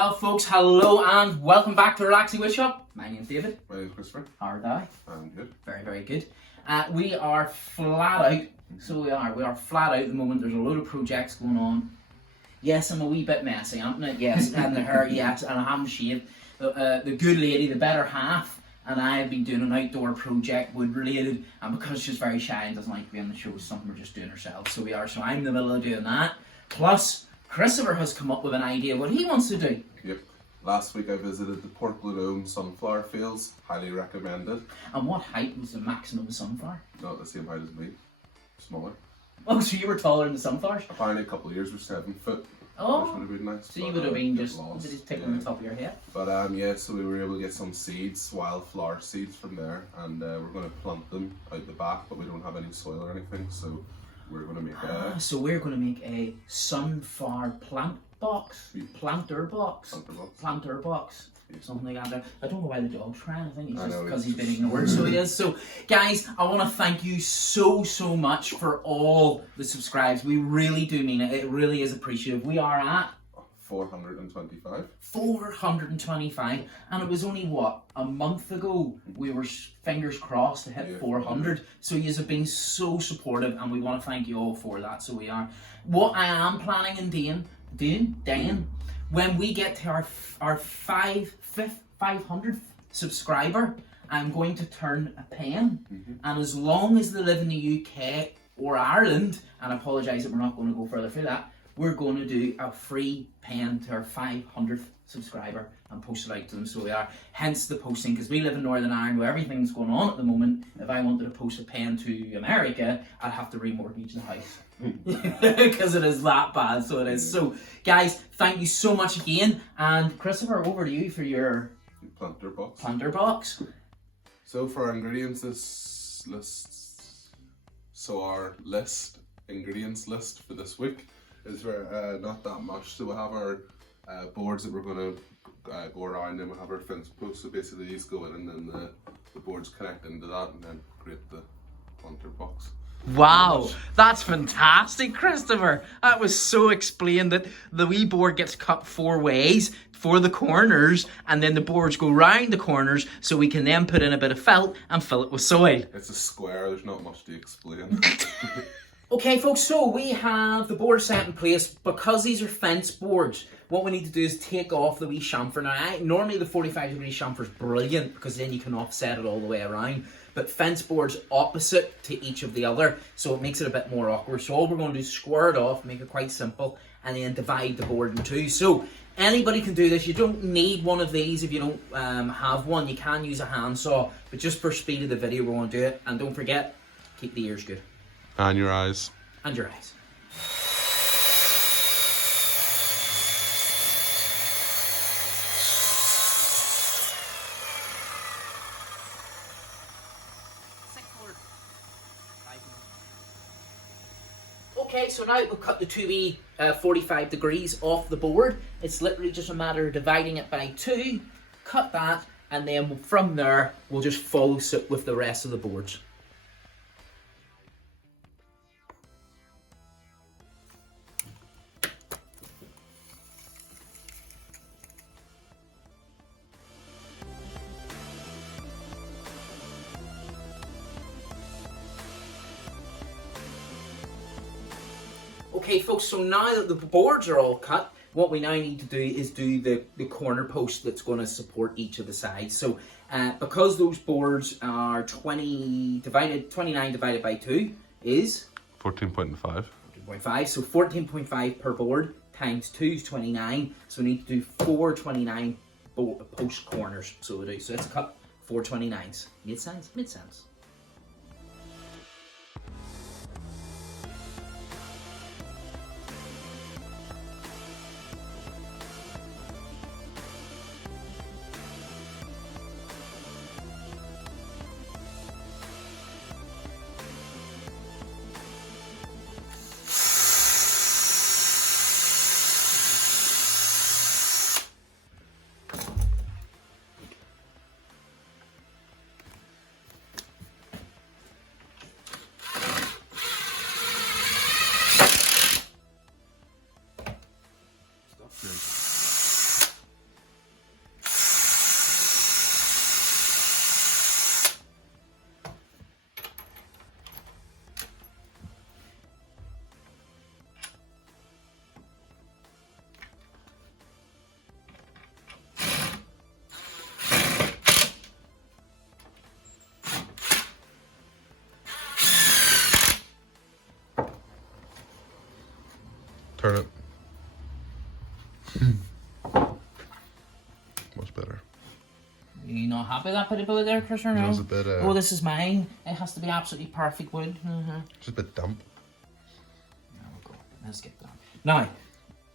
Well, folks, hello and welcome back to Relaxing Wood Shop. My name's David. My name's Christopher. How are thou? I'm good. Very, very good. We are flat out. So we are. We are flat out at the moment. There's a load of projects going on. Yes, I'm a wee bit messy, aren't I? Yes, and the hair, yes, and I haven't shaved. The good lady, the better half, and I have been doing an outdoor project, wood related, and because she's very shy and doesn't like to be on the show, it's something we're just doing ourselves. So we are. So I'm in the middle of doing that. Plus, Christopher has come up with an idea what he wants to do. Yep. Last week I visited the Port Glenone sunflower fields. Highly recommended. And what height was the maximum sunflower? Not the same height as me. Smaller. Oh, so you were taller than the sunflowers? Apparently a couple of years were 7 foot. Oh. Which would have been nice. So you would have been just lost. taken on the top of your head? But yeah, so we were able to get some seeds, wildflower seeds from there, and we're going to plant them out the back, but we don't have any soil or anything, so we're going to make So we're going to make a sunflower plant box? Planter box? Planter box. Something like that. I don't know why the dog's crying. I think he's just because he's been ignored. So he is. So guys, I want to thank you so much for all the subscribes. We really do mean it. It really is appreciative. We are at 425. 425, and it was only what, a month ago we were fingers crossed to hit 400. So you have been so supportive, and we want to thank you all for that. So we are. What I am planning and doing, when we get to our 500th subscriber, I'm going to turn a pen, and as long as they live in the UK or Ireland, and I apologise that we're not going to go further for that, we're going to do a free pen to our 500th subscriber and post it out to them. So we are, hence the posting, because we live in Northern Ireland where everything's going on at the moment. If I wanted to post a pen to America, I'd have to remortgage the house. Because it is that bad, so it is. So guys, thank you so much again, and Christopher, over to you for your planter box. So for our ingredients our ingredients list for this week is for not that much. So we'll have our boards that we're going to go around, and we'll have our fence posts. So basically these go in, and then the boards connect into that, and then create the planter box. Wow, that's fantastic, Christopher. That was so explained that the wee board gets cut 4 ways for the corners, and then the boards go round the corners, so we can then put in a bit of felt and fill it with soil. It's a square, there's not much to explain. Okay folks, so we have the board set in place. Because these are fence boards, what we need to do is take off the wee chamfer. Now, normally the 45-degree chamfer is brilliant because then you can offset it all the way around. But fence boards opposite to each of the other, so it makes it a bit more awkward. So all we're going to do is square it off, make it quite simple, and then divide the board in 2. So anybody can do this. You don't need one of these if you don't have one. You can use a handsaw, but just for speed of the video, we're going to do it. And don't forget, keep the ears good. And your eyes. And your eyes. Okay, so now we'll cut the 2 45 degrees off the board. It's literally just a matter of dividing it by 2, cut that, and then from there we'll just follow suit with the rest of the boards. Okay folks, so now that the boards are all cut, what we now need to do is do the corner post that's going to support each of the sides. So because those boards are 29 divided by 2 is 14.5. 14.5, so 14.5 per board times 2 is 29, so we need to do 4 29 post corners. So we do, so let's cut 4 29s. Mid sense? Mid sense. Turn it. Much better. You not happy with that pretty bullet there, Chris, or no? It was a bit, oh, this is mine. It has to be absolutely perfect wood. Just a bit damp. There we go. Let's get that. Now,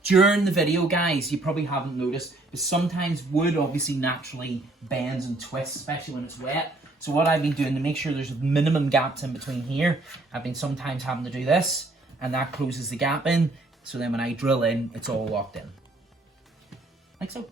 during the video, guys, you probably haven't noticed, but sometimes wood obviously naturally bends and twists, especially when it's wet. So what I've been doing to make sure there's minimum gaps in between here, I've been sometimes having to do this, and that closes the gap in. So then when I drill in, it's all locked in. Like so.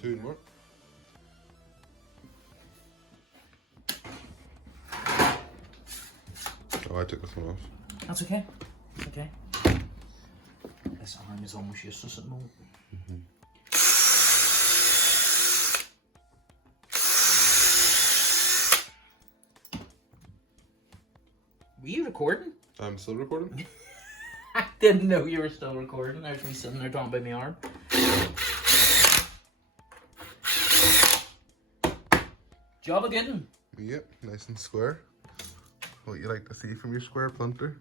Two more. Oh, I took this one off. That's okay. Okay. This arm is almost useless at the moment. Were you recording? I'm still recording. I didn't know you were still recording. There's me sitting there talking about my arm. Job of good one. Yep, nice and square. What you like to see from your square planter.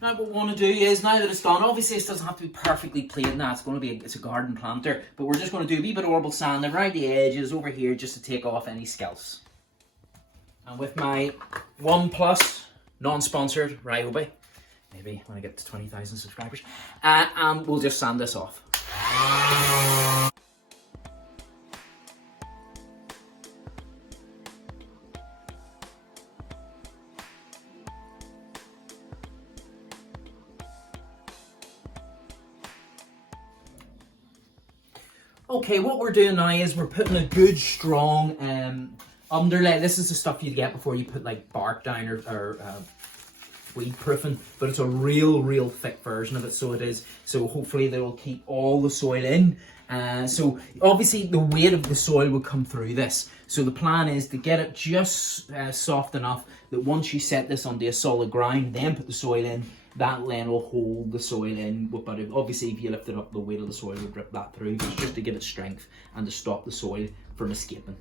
Now what we want to do is, now that it's done, obviously this doesn't have to be perfectly plain. Now it's going to be, it's a garden planter, but we're just going to do a wee bit of orbital sanding around the edges over here just to take off any scalps. And with my OnePlus non-sponsored Ryobi, maybe when I get to 20,000 subscribers, we'll just sand this off. Okay, what we're doing now is we're putting a good strong underlay. This is the stuff you get before you put like bark down or weed proofing, but it's a real thick version of it, so it is. So hopefully they will keep all the soil in. So obviously the weight of the soil will come through this. So the plan is to get it just soft enough that once you set this onto a solid ground, then put the soil in, that then will hold the soil in. But obviously if you lift it up, the weight of the soil will drip that through. It's just to give it strength and to stop the soil from escaping.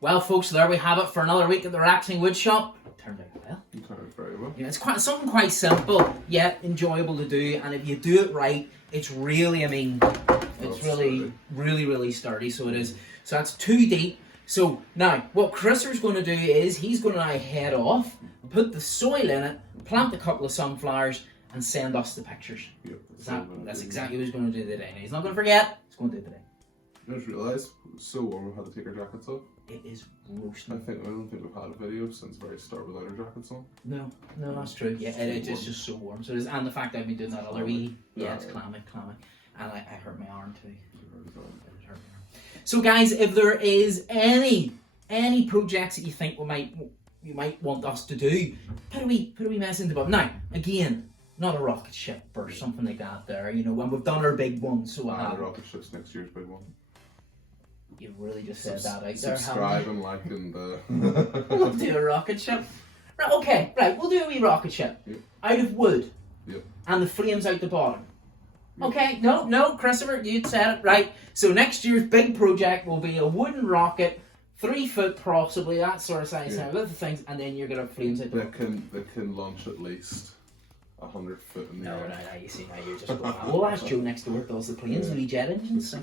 Well, folks, there we have it for another week at the Relaxing Wood Shop. Turned out well. You turned very well. Yeah, it's something quite simple yet enjoyable to do, and if you do it right, it's really, I mean, it's really sturdy. So it is. So that's 2 deep. So now, what Christopher's going to do is he's going to now head off, put the soil in it, plant a couple of sunflowers, and send us the pictures. Yep, That's exactly what he's going to do today. Now, he's not going to forget. He's going to do it today. I just realised it was so warm we had to take our jackets off. It is I roasting. don't think we've had a video since the very start without our jackets on. No, that's true. Yeah, it's just so warm. So it is, and the fact that I've been doing that other wee, it's clammy. And I hurt my arm too. It hurt my arm. So guys, if there is any projects that you think you might want us to do, put a wee mess in the bottom. Now, again, not a rocket ship or something like that. There, you know, when we've done our big one. So The rocket ship's next year's big one. You really just said that out there. Subscribe and like and We'll do a rocket ship. Right, okay, right, we'll do a wee rocket ship. Yep. Out of wood. Yep. And the flames out the bottom. Yep. Okay, no, Christopher, you said it right. So next year's big project will be a wooden rocket, 3 foot possibly, that sort of size, little things, and then you're gonna have flames out the bottom. They can launch at least 100 foot in the No, air. you see, now you're just going on. We'll ask Joe next door does the planes and the jet engines. So.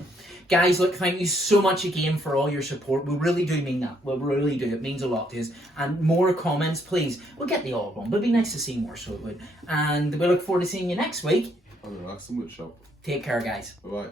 Guys, look, thank you so much again for all your support. We really do mean that. We really do. It means a lot to us. And more comments, please. We'll get the odd one, but it'd be nice to see more, so it would. And we look forward to seeing you next week. On the Relaxing Wood Shop. Take care, guys. Bye bye.